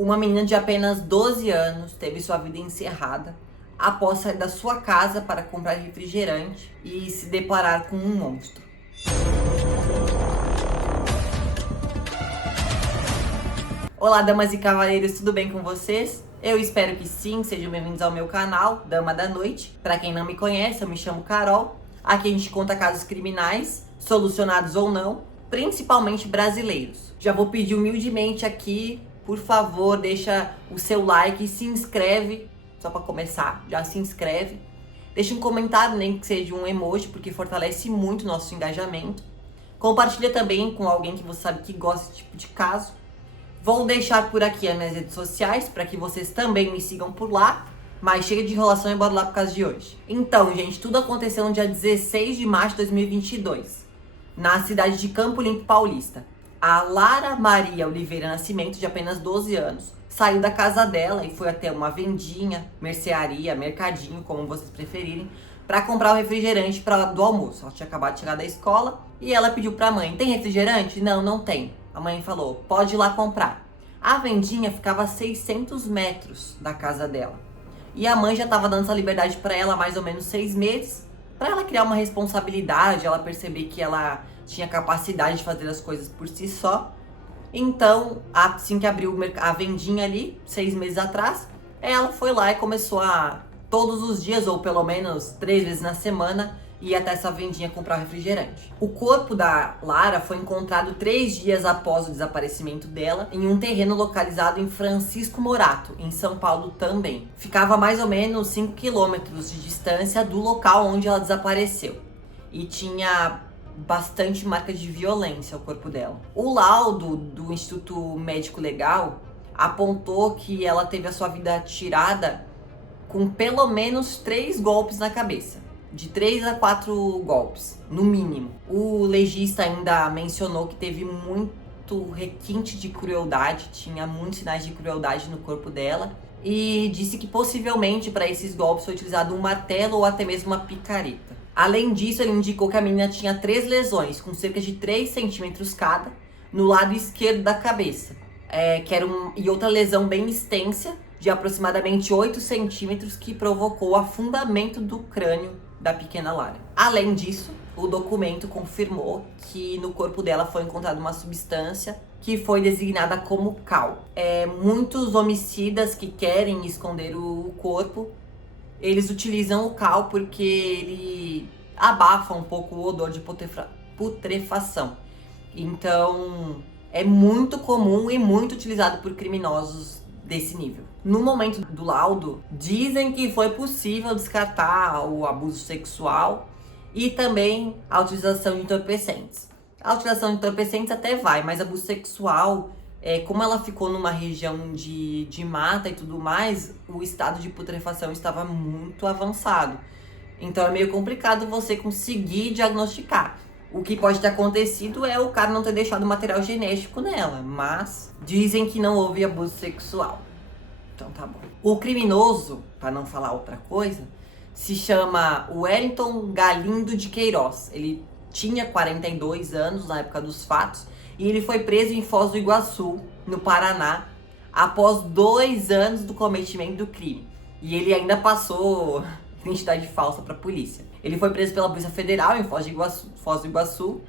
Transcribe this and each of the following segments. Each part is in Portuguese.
Uma menina de apenas 12 anos teve sua vida encerrada após sair da sua casa para comprar refrigerante e se deparar com um monstro. Olá, damas e cavaleiros, tudo bem com vocês? Eu espero que sim, sejam bem-vindos ao meu canal, Dama da Noite. Para quem não me conhece, eu me chamo Carol. Aqui a gente conta casos criminais, solucionados ou não, principalmente brasileiros. Já vou pedir humildemente aqui, por favor, deixa o seu like e se inscreve, só para começar, já se inscreve. Deixa um comentário, nem que seja um emoji, porque fortalece muito o nosso engajamento. Compartilha também com alguém que você sabe que gosta desse tipo de caso. Vou deixar por aqui as minhas redes sociais para que vocês também me sigam por lá. Mas chega de enrolação e bora lá pro caso de hoje. Então, gente, tudo aconteceu no dia 16 de março de 2022, na cidade de Campo Limpo Paulista. A Lara Maria Oliveira Nascimento, de apenas 12 anos, saiu da casa dela e foi até uma vendinha, mercearia, mercadinho, como vocês preferirem, para comprar o refrigerante do almoço. Ela tinha acabado de chegar da escola e ela pediu para a mãe: tem refrigerante? Não, não tem. A mãe falou: pode ir lá comprar. A vendinha ficava a 600 metros da casa dela. E a mãe já estava dando essa liberdade para ela há mais ou menos 6 meses, para ela criar uma responsabilidade, ela perceber que ela tinha capacidade de fazer as coisas por si só. Então, assim que abriu a vendinha ali, 6 meses atrás, ela foi lá e começou a, todos os dias, ou pelo menos 3 vezes na semana, ir até essa vendinha comprar refrigerante. O corpo da Lara foi encontrado 3 dias após o desaparecimento dela, em um terreno localizado em Francisco Morato, em São Paulo também. Ficava a mais ou menos 5 quilômetros de distância do local onde ela desapareceu. E tinha bastante marca de violência o corpo dela. O laudo do Instituto Médico Legal apontou que ela teve a sua vida tirada com pelo menos 3 golpes na cabeça. De 3 a 4 golpes, no mínimo. O legista ainda mencionou que teve muito requinte de crueldade, tinha muitos sinais de crueldade no corpo dela, e disse que possivelmente para esses golpes foi utilizado um martelo ou até mesmo uma picareta. Além disso, ele indicou que a menina tinha 3 lesões, com cerca de 3 centímetros cada, no lado esquerdo da cabeça, e outra lesão bem extensa, de aproximadamente 8 centímetros, que provocou o afundamento do crânio da pequena Lara. Além disso, o documento confirmou que no corpo dela foi encontrada uma substância que foi designada como cal. Muitos homicidas que querem esconder o corpo, eles utilizam o cal porque ele abafa um pouco o odor de putrefação. Então, é muito comum e muito utilizado por criminosos desse nível. No momento do laudo, dizem que foi possível descartar o abuso sexual e também a utilização de entorpecentes. A utilização de entorpecentes até vai, mas abuso sexual, como ela ficou numa região de mata e tudo mais, o estado de putrefação estava muito avançado. Então é meio complicado você conseguir diagnosticar. O que pode ter acontecido é o cara não ter deixado material genético nela, mas dizem que não houve abuso sexual. Então tá bom. O criminoso, para não falar outra coisa, se chama Wellington Galindo de Queiroz. Ele tinha 42 anos na época dos fatos e ele foi preso em Foz do Iguaçu, no Paraná, após 2 anos do cometimento do crime. E ele ainda passou identidade falsa para a polícia. Ele foi preso pela Polícia Federal em Foz do Iguaçu,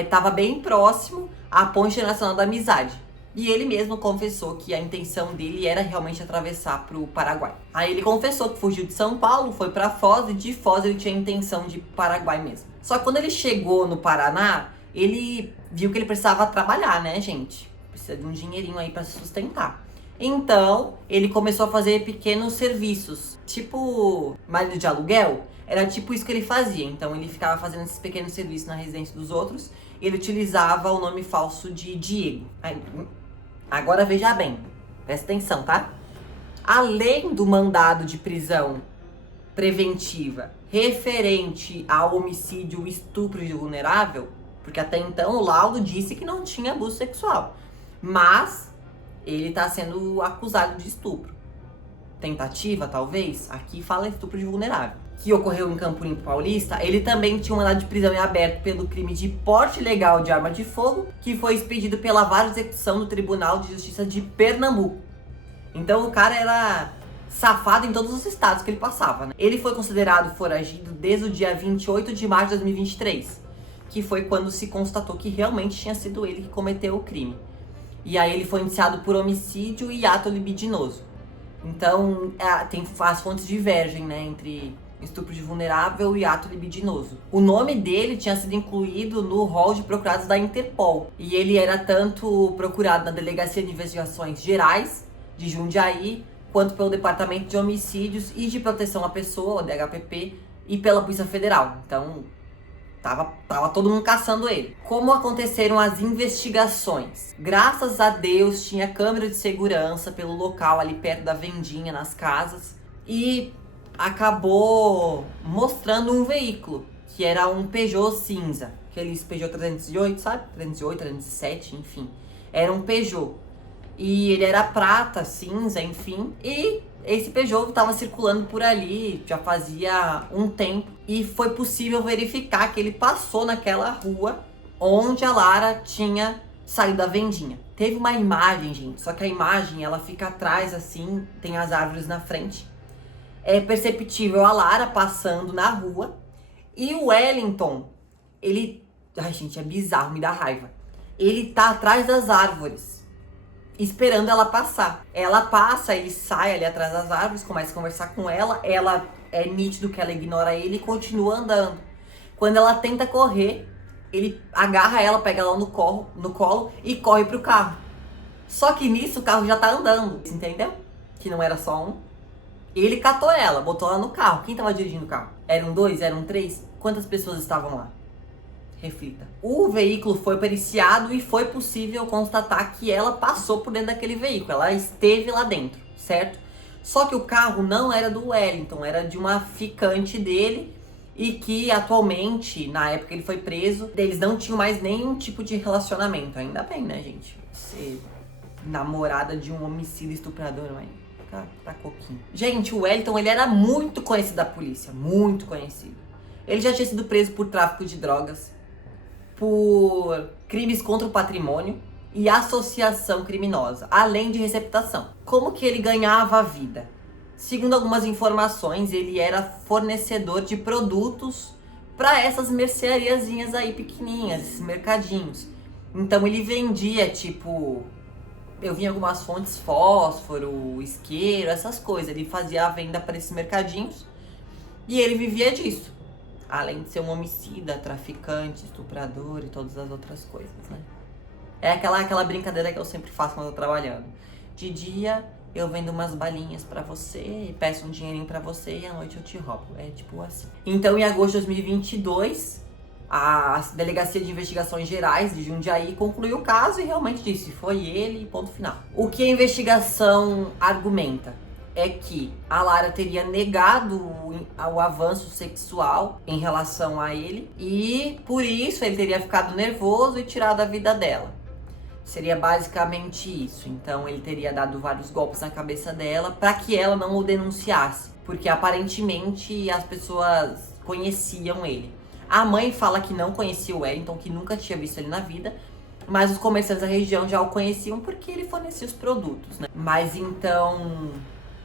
estava bem próximo à Ponte Nacional da Amizade. E ele mesmo confessou que a intenção dele era realmente atravessar para o Paraguai. Aí ele confessou que fugiu de São Paulo, foi para Foz, e de Foz ele tinha a intenção de ir para o Paraguai mesmo. Só que quando ele chegou no Paraná, ele viu que ele precisava trabalhar, né, gente? Precisa de um dinheirinho aí para se sustentar. Então, ele começou a fazer pequenos serviços, tipo marido de aluguel. Era tipo isso que ele fazia. Então, ele ficava fazendo esses pequenos serviços na residência dos outros. Ele utilizava o nome falso de Diego. Agora veja bem, presta atenção, tá? Além do mandado de prisão preventiva referente ao homicídio e estupro de vulnerável, porque até então o laudo disse que não tinha abuso sexual, mas ele está sendo acusado de estupro. tentativa, talvez, aqui fala estupro de vulnerável, que ocorreu em Campo Limpo Paulista, ele também tinha um mandado de prisão em aberto pelo crime de porte ilegal de arma de fogo, que foi expedido pela vara de execução do Tribunal de Justiça de Pernambuco. Então o cara era safado em todos os estados que ele passava, né? Ele foi considerado foragido desde o dia 28 de março de 2023, que foi quando se constatou que realmente tinha sido ele que cometeu o crime. E aí ele foi indiciado por homicídio e ato libidinoso. Então, as fontes divergem, né, entre estupro de vulnerável e ato libidinoso. O nome dele tinha sido incluído no rol de procurados da Interpol. E ele era tanto procurado na Delegacia de Investigações Gerais de Jundiaí, quanto pelo Departamento de Homicídios e de Proteção à Pessoa, o DHPP, e pela Polícia Federal. Então, tava todo mundo caçando ele. Como aconteceram as investigações? Graças a Deus tinha câmera de segurança pelo local ali perto da vendinha, nas casas, e acabou mostrando um veículo, que era um Peugeot cinza, aqueles Peugeot 308, sabe? 308, 307, enfim. Era um Peugeot. E ele era prata, cinza, enfim. E esse Peugeot estava circulando por ali já fazia um tempo. E foi possível verificar que ele passou naquela rua onde a Lara tinha saído da vendinha. Teve uma imagem, gente, só que a imagem ela fica atrás assim, tem as árvores na frente. É perceptível a Lara passando na rua. E o Wellington, ele... Ai, gente, é bizarro, me dá raiva. Ele tá atrás das árvores, esperando ela passar. Ela passa, ele sai ali atrás das árvores, começa a conversar com ela. Ela é nítido que ela ignora ele e continua andando. Quando ela tenta correr, ele agarra ela, pega ela no colo e corre pro carro. Só que nisso o carro já tá andando, entendeu? Que não era só um. Ele catou ela, botou ela no carro. Quem tava dirigindo o carro? Eram 2? Eram 3? Quantas pessoas estavam lá? Reflita. O veículo foi periciado e foi possível constatar que ela passou por dentro daquele veículo. Ela esteve lá dentro, certo? Só que o carro não era do Wellington, era de uma ficante dele e que atualmente, na época que ele foi preso, eles não tinham mais nenhum tipo de relacionamento. Ainda bem, né, gente? Ser namorada de um homicida estuprador, mas tá coquinho. Gente, o Wellington, ele era muito conhecido da polícia, muito conhecido. Ele já tinha sido preso por tráfico de drogas, por crimes contra o patrimônio e associação criminosa, além de receptação. Como que ele ganhava a vida? Segundo algumas informações, ele era fornecedor de produtos para essas merceariazinhas aí pequenininhas, esses mercadinhos. Então ele vendia, tipo, eu vi em algumas fontes, fósforo, isqueiro, essas coisas. Ele fazia a venda para esses mercadinhos e ele vivia disso. Além de ser um homicida, traficante, estuprador e todas as outras coisas, né? É aquela brincadeira que eu sempre faço quando eu tô trabalhando. De dia, eu vendo umas balinhas pra você e peço um dinheirinho pra você e à noite eu te roubo. É tipo assim. Então, em agosto de 2022, a Delegacia de Investigações Gerais de Jundiaí concluiu o caso e realmente disse, foi ele, ponto final. O que a investigação argumenta? É que a Lara teria negado o avanço sexual em relação a ele e por isso ele teria ficado nervoso e tirado a vida dela. Seria basicamente isso. Então ele teria dado vários golpes na cabeça dela para que ela não o denunciasse, porque aparentemente as pessoas conheciam ele. A mãe fala que não conhecia o Wellington, que nunca tinha visto ele na vida, mas os comerciantes da região já o conheciam porque ele fornecia os produtos, né? Mas então...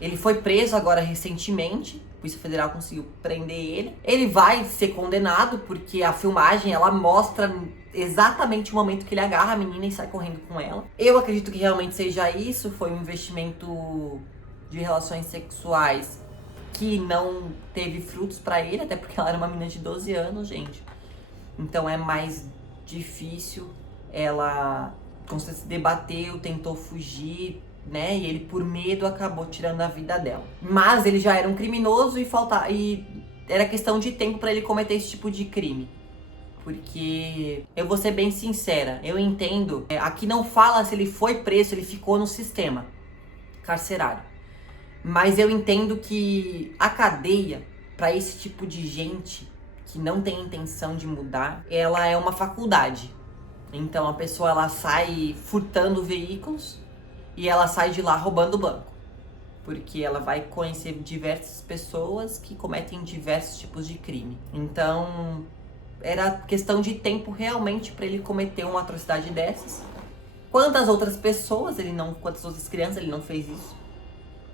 ele foi preso agora recentemente, a Polícia Federal conseguiu prender ele. Ele vai ser condenado porque a filmagem, ela mostra exatamente o momento que ele agarra a menina e sai correndo com ela. Eu acredito que realmente seja isso, foi um investimento de relações sexuais que não teve frutos pra ele, até porque ela era uma menina de 12 anos, gente. Então é mais difícil, ela se debateu, tentou fugir, né? E ele, por medo, acabou tirando a vida dela. Mas ele já era um criminoso e era questão de tempo para ele cometer esse tipo de crime. Porque eu vou ser bem sincera, eu entendo. Aqui não fala se ele foi preso, ele ficou no sistema carcerário. Mas eu entendo que a cadeia, para esse tipo de gente que não tem intenção de mudar, ela é uma faculdade. Então a pessoa ela sai furtando veículos e ela sai de lá roubando o banco. porque ela vai conhecer diversas pessoas que cometem diversos tipos de crime. Então, era questão de tempo realmente para ele cometer uma atrocidade dessas. Quantas outras crianças ele não fez isso,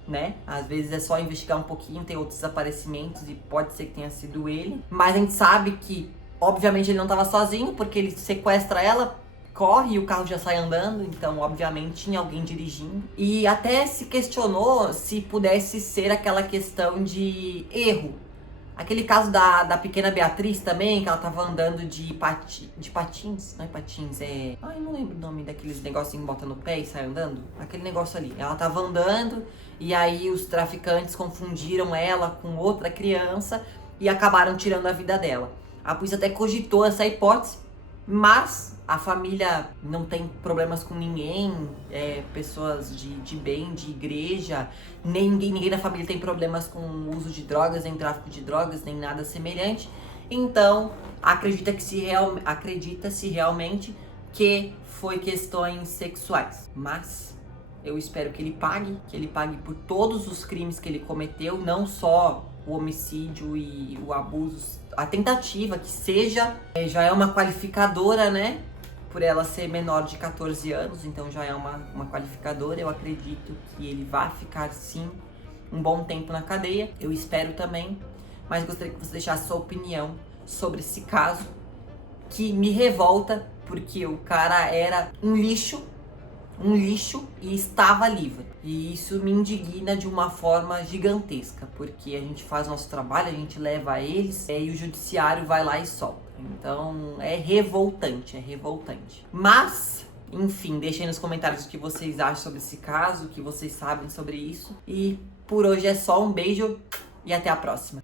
né? Às vezes é só investigar um pouquinho, tem outros desaparecimentos e pode ser que tenha sido ele. Mas a gente sabe que, obviamente, ele não estava sozinho, porque ele sequestra ela, corre e o carro já sai andando, então obviamente tinha alguém dirigindo. E até se questionou se pudesse ser aquela questão de erro. Aquele caso da pequena Beatriz também, que ela tava andando de patins, não é patins, é... Ai, não lembro o nome daqueles negocinhos que bota no pé e sai andando. Aquele negócio ali. Ela tava andando e aí os traficantes confundiram ela com outra criança e acabaram tirando a vida dela. A polícia até cogitou essa hipótese, mas a família não tem problemas com ninguém, pessoas de bem, de igreja, ninguém da família tem problemas com o uso de drogas, nem tráfico de drogas, nem nada semelhante. Então, acredita-se realmente que foi questões sexuais. Mas eu espero que ele pague por todos os crimes que ele cometeu, não só o homicídio e o abuso, a tentativa que seja, já é uma qualificadora, né? Por ela ser menor de 14 anos, então já é uma qualificadora. Eu acredito que ele vai ficar, sim, um bom tempo na cadeia. Eu espero também, mas gostaria que você deixasse sua opinião sobre esse caso, que me revolta, porque o cara era um lixo e estava livre. E isso me indigna de uma forma gigantesca, porque a gente faz nosso trabalho, a gente leva eles e o judiciário vai lá e solta. Então é revoltante. Mas, enfim, deixem nos comentários o que vocês acham sobre esse caso, o que vocês sabem sobre isso. E por hoje é só, um beijo e até a próxima.